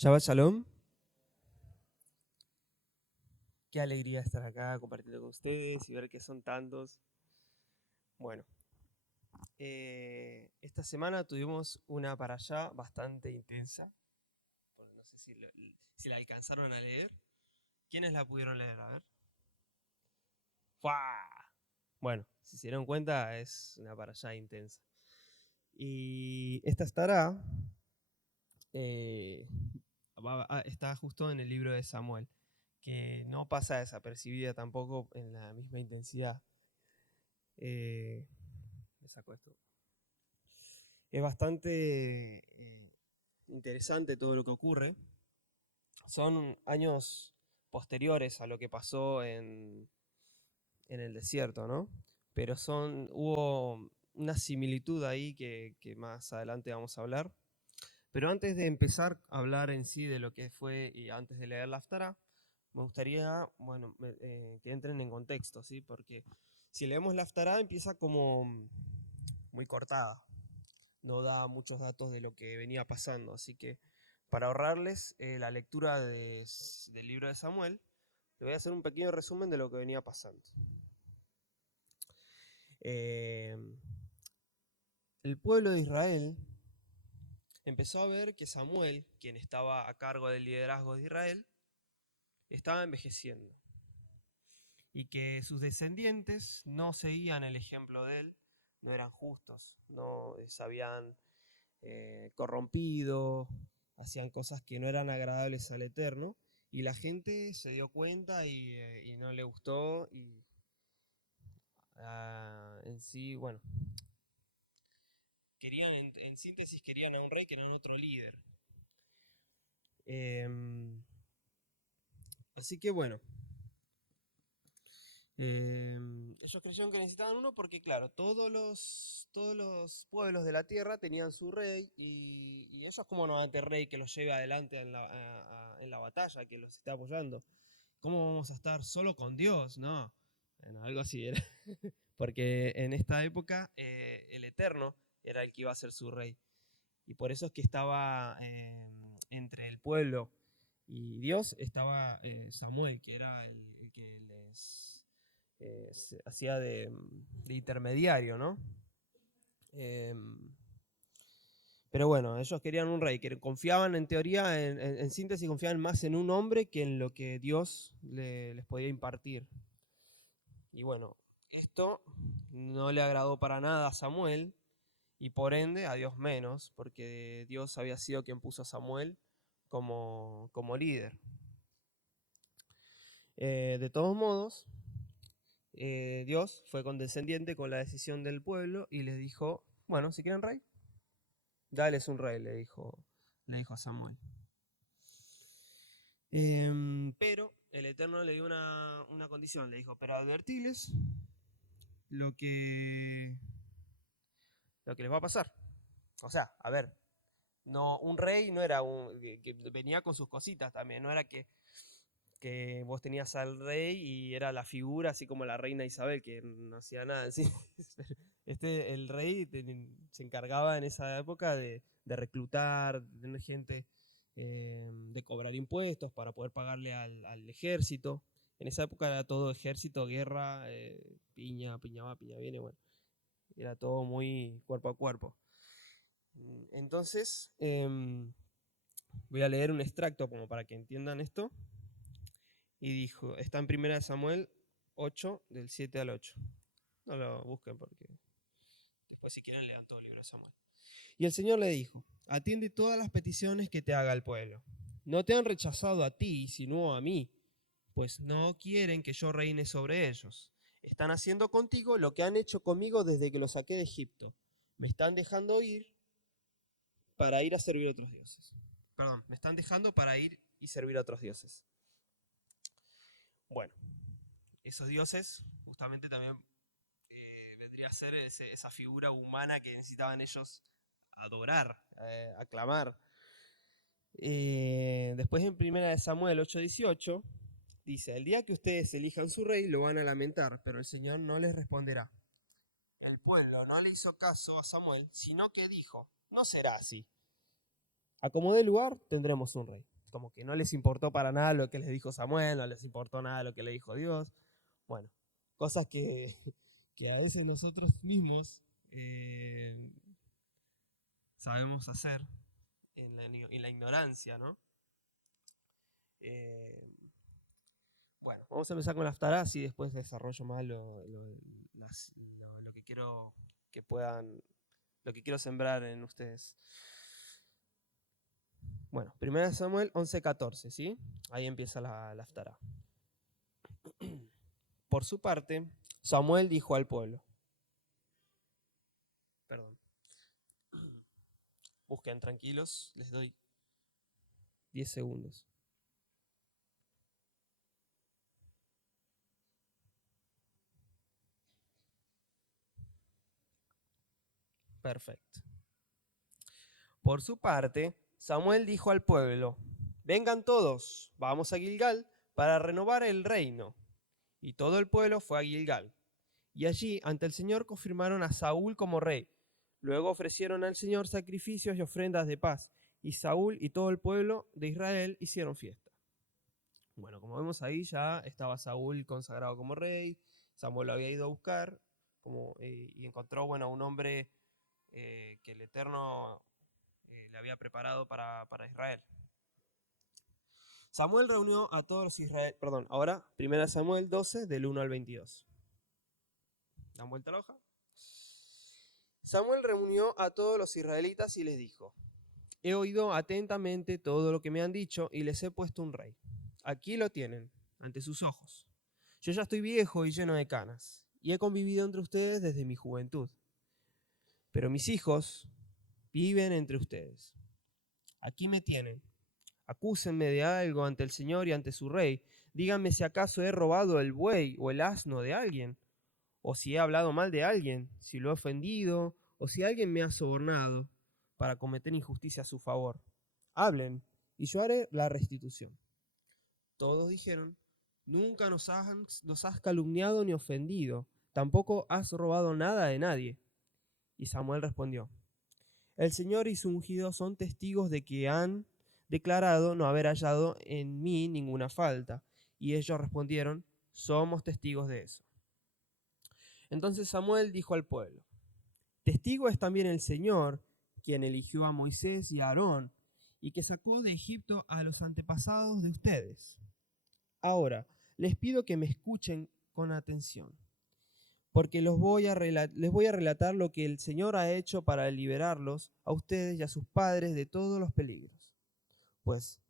Shabbat Shalom. Qué alegría estar acá compartiendo con ustedes y ver que son tantos. Bueno, esta semana tuvimos una para allá bastante intensa. Bueno, no sé si la alcanzaron a leer. ¿Quiénes la pudieron leer? A ver. ¡Fua! Bueno, si se dieron cuenta, es una para allá intensa. Y esta estará. eh, está justo en el libro de Samuel, que no pasa desapercibida tampoco en la misma intensidad. Me saco esto. Es bastante interesante todo lo que ocurre. Son años posteriores a lo que pasó en el desierto, ¿no? Pero hubo una similitud ahí que más adelante vamos a hablar. Pero antes de empezar a hablar en sí de lo que fue y antes de leer la Haftará, me gustaría, bueno, que entren en contexto, ¿sí? Porque si leemos la Haftará empieza como muy cortada, no da muchos datos de lo que venía pasando, así que para ahorrarles la lectura del libro de Samuel, le voy a hacer un pequeño resumen de lo que venía pasando. Eh, el pueblo de Israel empezó a ver que Samuel, quien estaba a cargo del liderazgo de Israel, estaba envejeciendo y que sus descendientes no seguían el ejemplo de él, no eran justos, no se habían corrompido, hacían cosas que no eran agradables al Eterno, y la gente se dio cuenta y no le gustó, y en sí, bueno, querían, en síntesis, querían a un rey que era otro líder. Eh, Así que bueno, ellos creyeron que necesitaban uno porque, claro, todos los pueblos de la tierra tenían su rey y ellos como no van a tener rey que los lleve adelante en la batalla, que los esté apoyando. ¿Cómo vamos a estar solo con Dios? No, bueno, algo así era. Porque en esta época el Eterno era el que iba a ser su rey. Y por eso es que estaba entre el pueblo y Dios, estaba Samuel, que era el que les hacía de intermediario, ¿no? Eh, pero bueno, ellos querían un rey, que confiaban en teoría, en síntesis, confiaban más en un hombre que en lo que Dios les podía impartir. Y bueno, esto no le agradó para nada a Samuel y por ende a Dios menos, porque Dios había sido quien puso a Samuel como líder. De todos modos, Dios fue condescendiente con la decisión del pueblo y les dijo, bueno, si quieren rey, dales un rey, le dijo a Samuel. Pero el Eterno le dio una condición, le dijo, pero advertiles lo que, lo que les va a pasar. O sea, a ver, no, un rey no era que venía con sus cositas también, no era que vos tenías al rey y era la figura, así como la reina Isabel, que no hacía nada. ¿Sí? El rey se encargaba en esa época de reclutar, de tener gente, de cobrar impuestos para poder pagarle al ejército. En esa época era todo ejército, guerra, piña va, piña viene, bueno, era todo muy cuerpo a cuerpo. Entonces, voy a leer un extracto como para que entiendan esto. Y dijo, está en 1 Samuel 8, del 7 al 8. No lo busquen porque después si quieren lean todo el libro de Samuel. Y el Señor le dijo, atiende todas las peticiones que te haga el pueblo. No te han rechazado a ti, sino a mí, pues no quieren que yo reine sobre ellos. Están haciendo contigo lo que han hecho conmigo desde que los saqué de Egipto. Me están dejando ir para ir a servir a otros dioses. Perdón, me están dejando para ir y servir a otros dioses. Bueno, esos dioses justamente también vendría a ser esa figura humana que necesitaban ellos adorar, aclamar. Después en 1 Samuel 8:18 dice, el día que ustedes elijan su rey lo van a lamentar, pero el Señor no les responderá. El pueblo no le hizo caso a Samuel, sino que dijo, no será así. A como dé lugar, tendremos un rey. Como que no les importó para nada lo que les dijo Samuel, no les importó nada lo que le dijo Dios. Bueno, cosas que a veces nosotros mismos sabemos hacer en la ignorancia, ¿no? Eh, bueno, vamos a empezar con las taras y después desarrollo más lo que quiero que puedan, lo que quiero sembrar en ustedes. Bueno, 1 Samuel 11:14, ¿sí? Ahí empieza la haftará. Por su parte, Samuel dijo al pueblo. Perdón. Busquen tranquilos, les doy 10 segundos. Perfecto. Por su parte, Samuel dijo al pueblo, vengan todos, vamos a Gilgal para renovar el reino. Y todo el pueblo fue a Gilgal. Y allí, ante el Señor, confirmaron a Saúl como rey. Luego ofrecieron al Señor sacrificios y ofrendas de paz. Y Saúl y todo el pueblo de Israel hicieron fiesta. Bueno, como vemos ahí, ya estaba Saúl consagrado como rey. Samuel lo había ido a buscar y encontró, bueno, un hombre que el Eterno le había preparado para Israel. Samuel reunió a todos los israelitas. Perdón, ahora, 1 Samuel 12, del 1 al 22. ¿Dan vuelta la hoja? Samuel reunió a todos los israelitas y les dijo: he oído atentamente todo lo que me han dicho y les he puesto un rey. Aquí lo tienen, ante sus ojos. Yo ya estoy viejo y lleno de canas, y he convivido entre ustedes desde mi juventud. Pero mis hijos viven entre ustedes. Aquí me tienen. Acúsenme de algo ante el Señor y ante su rey. Díganme si acaso he robado el buey o el asno de alguien, o si he hablado mal de alguien, si lo he ofendido, o si alguien me ha sobornado para cometer injusticia a su favor. Hablen, y yo haré la restitución. Todos dijeron: nunca nos has calumniado ni ofendido, tampoco has robado nada de nadie. Y Samuel respondió: el Señor y su ungido son testigos de que han declarado no haber hallado en mí ninguna falta. Y ellos respondieron: somos testigos de eso. Entonces Samuel dijo al pueblo: testigo es también el Señor, quien eligió a Moisés y a Aarón, y que sacó de Egipto a los antepasados de ustedes. Ahora, les pido que me escuchen con atención, porque les voy a relatar lo que el Señor ha hecho para liberarlos a ustedes y a sus padres de todos los peligros. Pues,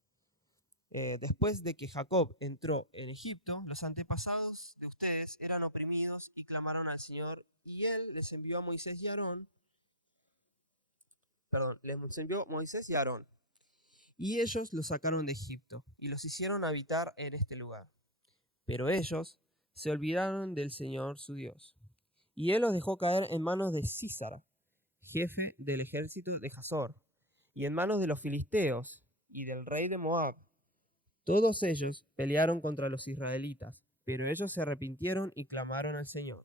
después de que Jacob entró en Egipto, los antepasados de ustedes eran oprimidos y clamaron al Señor, y Él les envió a Moisés y Aarón. Les envió Moisés y Aarón. Y ellos los sacaron de Egipto y los hicieron habitar en este lugar. Pero ellos se olvidaron del Señor su Dios. Y él los dejó caer en manos de Sísara, jefe del ejército de Hazor, y en manos de los filisteos y del rey de Moab. Todos ellos pelearon contra los israelitas, pero ellos se arrepintieron y clamaron al Señor.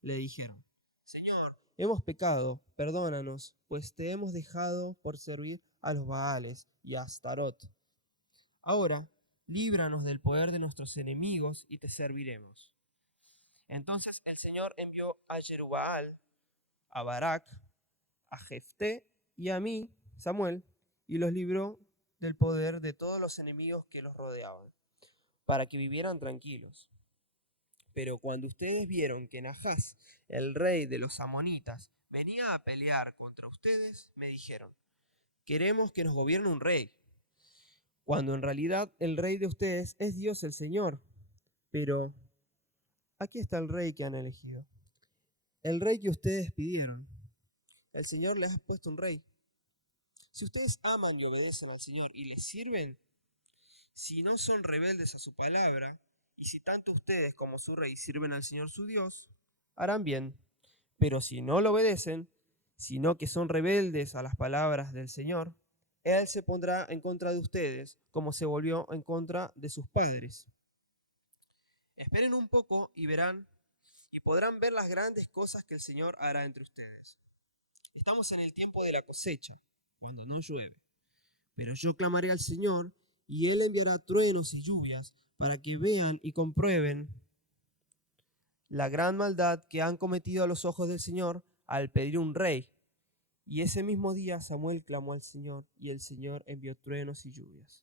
Le dijeron: Señor, hemos pecado, perdónanos, pues te hemos dejado por servir a los Baales y a Astarot. Ahora, líbranos del poder de nuestros enemigos y te serviremos. Entonces el Señor envió a Jerubbaal, a Barak, a Jefté y a mí, Samuel, y los libró del poder de todos los enemigos que los rodeaban, para que vivieran tranquilos. Pero cuando ustedes vieron que Nahás, el rey de los amonitas, venía a pelear contra ustedes, me dijeron: queremos que nos gobierne un rey, cuando en realidad el rey de ustedes es Dios el Señor. Pero aquí está el rey que han elegido, el rey que ustedes pidieron. El Señor les ha puesto un rey. Si ustedes aman y obedecen al Señor y le sirven, si no son rebeldes a su palabra, y si tanto ustedes como su rey sirven al Señor su Dios, harán bien. Pero si no lo obedecen, sino que son rebeldes a las palabras del Señor, Él se pondrá en contra de ustedes, como se volvió en contra de sus padres. Esperen un poco y verán, y podrán ver las grandes cosas que el Señor hará entre ustedes. Estamos en el tiempo de la cosecha, cuando no llueve. Pero yo clamaré al Señor, y Él enviará truenos y lluvias, para que vean y comprueben la gran maldad que han cometido a los ojos del Señor al pedir un rey. Y ese mismo día Samuel clamó al Señor, y el Señor envió truenos y lluvias.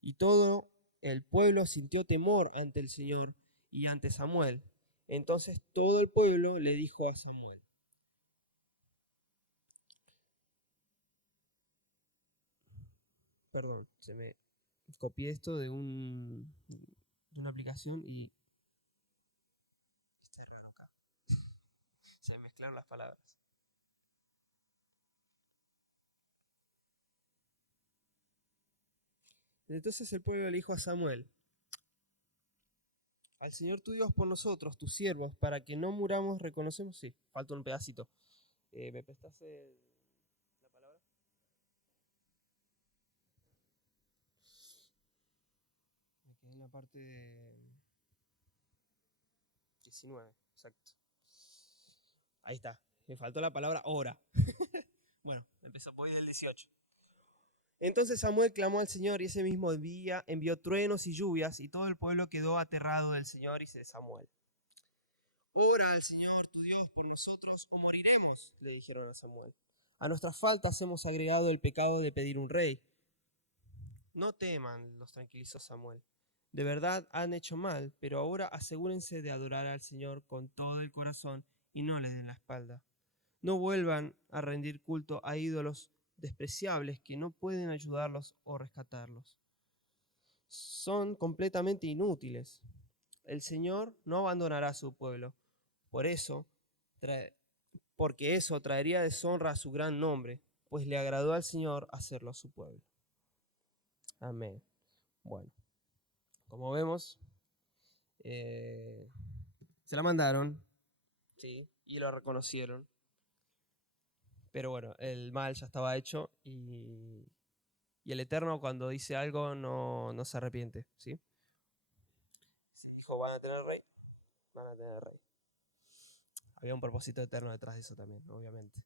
Y todo el pueblo sintió temor ante el Señor y ante Samuel. Entonces todo el pueblo le dijo a Samuel. Perdón, se me copié esto de una aplicación y está raro acá. Se me mezclaron las palabras. Entonces el pueblo le dijo a Samuel: al Señor tu Dios por nosotros, tus siervos, para que no muramos, reconocemos. Sí, falta un pedacito. ¿Me prestás la palabra? Me quedé en la parte de 19, exacto. Ahí está. Me faltó la palabra hora. Bueno, voy del 18. Entonces Samuel clamó al Señor, y ese mismo día envió truenos y lluvias, y todo el pueblo quedó aterrado del Señor y de Samuel. Ora al Señor tu Dios por nosotros, o moriremos, le dijeron a Samuel. A nuestras faltas hemos agregado el pecado de pedir un rey. No teman, los tranquilizó Samuel. De verdad han hecho mal, pero ahora asegúrense de adorar al Señor con todo el corazón y no le den la espalda. No vuelvan a rendir culto a ídolos despreciables que no pueden ayudarlos o rescatarlos. Son completamente inútiles. El Señor no abandonará a su pueblo. Por eso, porque eso traería deshonra a su gran nombre, pues le agradó al Señor hacerlo a su pueblo. Amén. Bueno, como vemos, se la mandaron, ¿sí? Y lo reconocieron. Pero bueno, el mal ya estaba hecho, y el Eterno, cuando dice algo, no se arrepiente, ¿sí? Se dijo: van a tener rey, van a tener rey. Había un propósito eterno detrás de eso también, obviamente.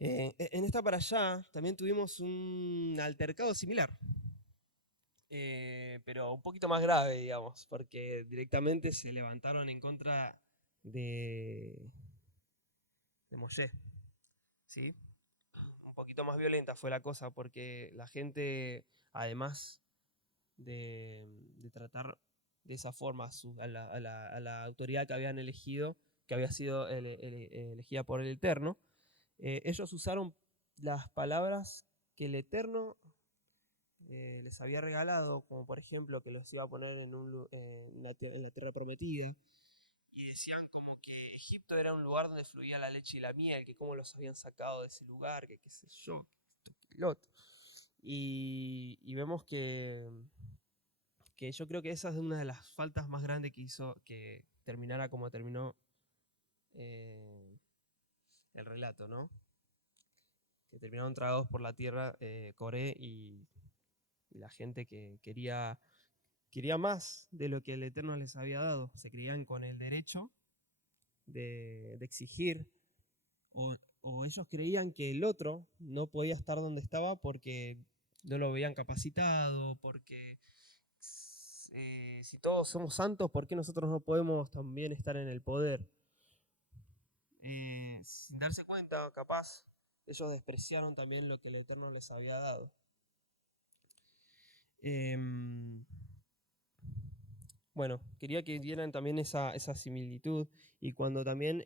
En esta para allá también tuvimos un altercado similar, pero un poquito más grave, digamos, porque directamente se levantaron en contra de Moshe, ¿sí? Un poquito más violenta fue la cosa, porque la gente, además de tratar de esa forma a la autoridad que habían elegido, que había sido elegida por el Eterno, ellos usaron las palabras que el Eterno les había regalado, como por ejemplo que los iba a poner en la tierra prometida, y decían como que Egipto era un lugar donde fluía la leche y la miel, que cómo los habían sacado de ese lugar, que qué sé yo, que esto, que lo otro. Y vemos que yo creo que esa es una de las faltas más grandes que hizo que terminara como terminó el relato, ¿no? Que terminaron tragados por la tierra Coré y la gente que quería más de lo que el Eterno les había dado. Se creían con el derecho de exigir, o ellos creían que el otro no podía estar donde estaba porque no lo veían capacitado, porque si todos somos santos, ¿por qué nosotros no podemos también estar en el poder? Sin darse cuenta, capaz, ellos despreciaron también lo que el Eterno les había dado. Bueno, quería que vieran también esa similitud, y cuando también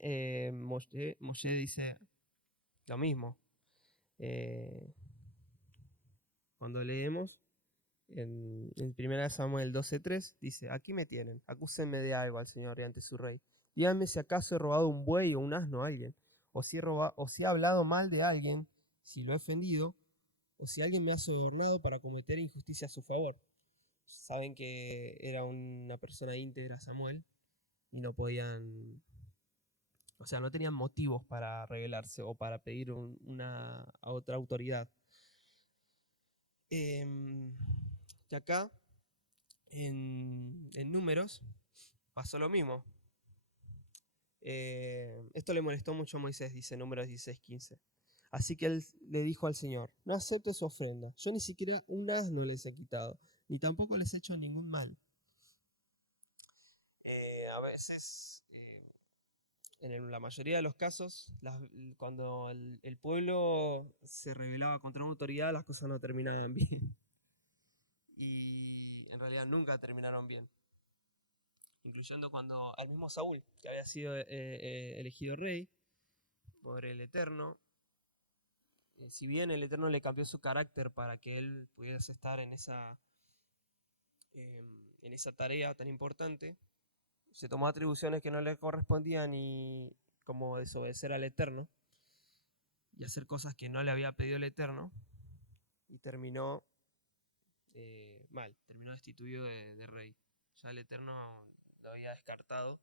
Moshe dice lo mismo. Cuando leemos en 1 Samuel 12:3, dice: aquí me tienen, acúsenme de algo al Señor y ante su rey. Díganme si acaso he robado un buey o un asno a alguien, o si he hablado mal de alguien, si lo he ofendido, o si alguien me ha sobornado para cometer injusticia a su favor. Saben que era una persona íntegra Samuel, y no podían, o sea, no tenían motivos para rebelarse o para pedir a otra autoridad. Y acá, en Números, pasó lo mismo. Esto le molestó mucho a Moisés, dice Números 16:15. Así que él le dijo al Señor, no acepte su ofrenda, yo ni siquiera un asno les he quitado, ni tampoco les he hecho ningún mal. A veces, la mayoría de los casos, cuando el pueblo se rebelaba contra una autoridad, las cosas no terminaban bien. Y en realidad nunca terminaron bien. Incluyendo cuando al mismo Saúl, que había sido elegido rey por el Eterno, si bien el Eterno le cambió su carácter para que él pudiese estar en esa tarea tan importante, se tomó atribuciones que no le correspondían y como desobedecer al Eterno y hacer cosas que no le había pedido el Eterno y terminó mal, terminó destituido de rey. Ya el Eterno lo había descartado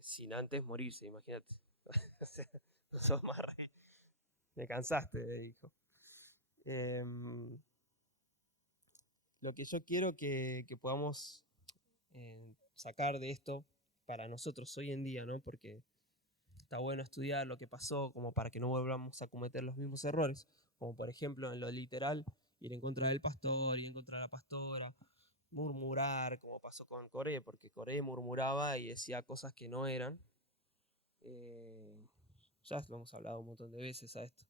sin antes morirse, imagínate. O sea, no sos más rey. Me cansaste, le dijo. Em, lo que yo quiero que podamos sacar de esto para nosotros hoy en día, ¿no? Porque está bueno estudiar lo que pasó como para que no volvamos a cometer los mismos errores, como por ejemplo en lo literal, ir en contra del pastor, ir en contra de la pastora, murmurar, como pasó con Coré, porque Coré murmuraba y decía cosas que no eran. Eh, ya lo hemos hablado un montón de veces a esto.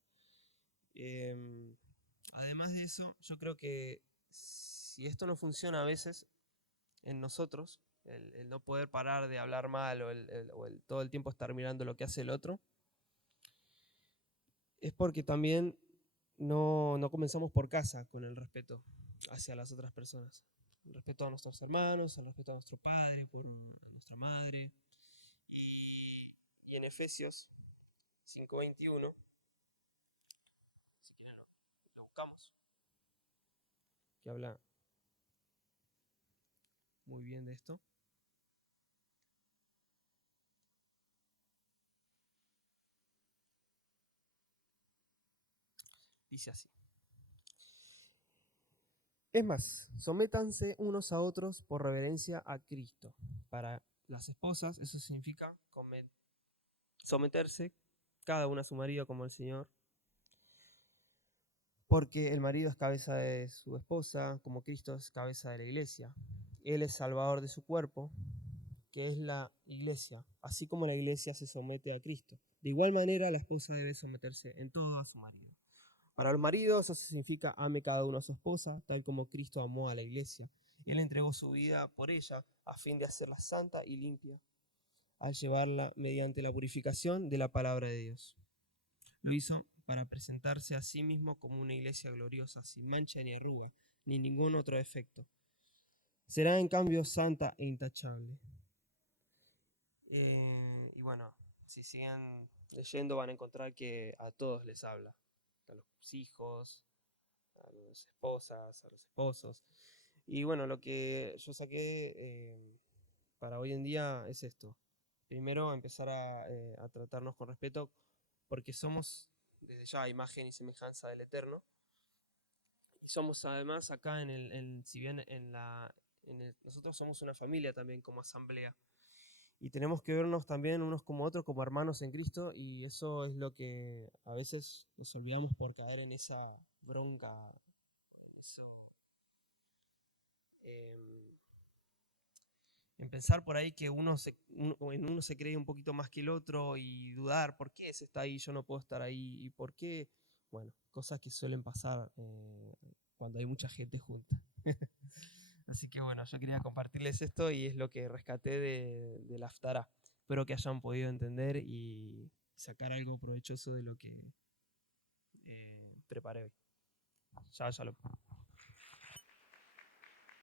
Además de eso, yo creo que si esto no funciona a veces en nosotros, el no poder parar de hablar mal o todo el tiempo estar mirando lo que hace el otro, es porque también no comenzamos por casa con el respeto hacia las otras personas. El respeto a nuestros hermanos, el respeto a nuestro padre, a nuestra madre. Y en Efesios 5:21, si quieren lo buscamos, que habla muy bien de esto. Dice así. Es más, sométanse unos a otros por reverencia a Cristo. Para las esposas eso significa someterse cada una a su marido como el Señor. Porque el marido es cabeza de su esposa, como Cristo es cabeza de la iglesia. Él es salvador de su cuerpo, que es la iglesia, así como la iglesia se somete a Cristo. De igual manera, la esposa debe someterse en todo a su marido. Para los maridos eso significa ame cada uno a su esposa, tal como Cristo amó a la iglesia. Él entregó su vida por ella a fin de hacerla santa y limpia, al llevarla mediante la purificación de la palabra de Dios. Lo hizo para presentarse a sí mismo como una iglesia gloriosa, sin mancha ni arruga, ni ningún otro defecto. Será en cambio santa e intachable. Y bueno, si siguen leyendo van a encontrar que a todos les habla. A los hijos, a las esposas, a los esposos. Y bueno, lo que yo saqué para hoy en día es esto. Primero, empezar a tratarnos con respeto porque somos desde ya imagen y semejanza del Eterno. Y somos además acá si bien nosotros somos una familia también como asamblea. Y tenemos que vernos también unos como otros como hermanos en Cristo y eso es lo que a veces nos olvidamos por caer en esa bronca, en eso, eh, en pensar por ahí que uno se cree un poquito más que el otro y dudar por qué ese está ahí, yo no puedo estar ahí y por qué, bueno, cosas que suelen pasar cuando hay mucha gente junta. Así que bueno, yo quería compartirles esto y es lo que rescaté de la Haftará. Espero que hayan podido entender y sacar algo provechoso de lo que preparé hoy. Ya lo.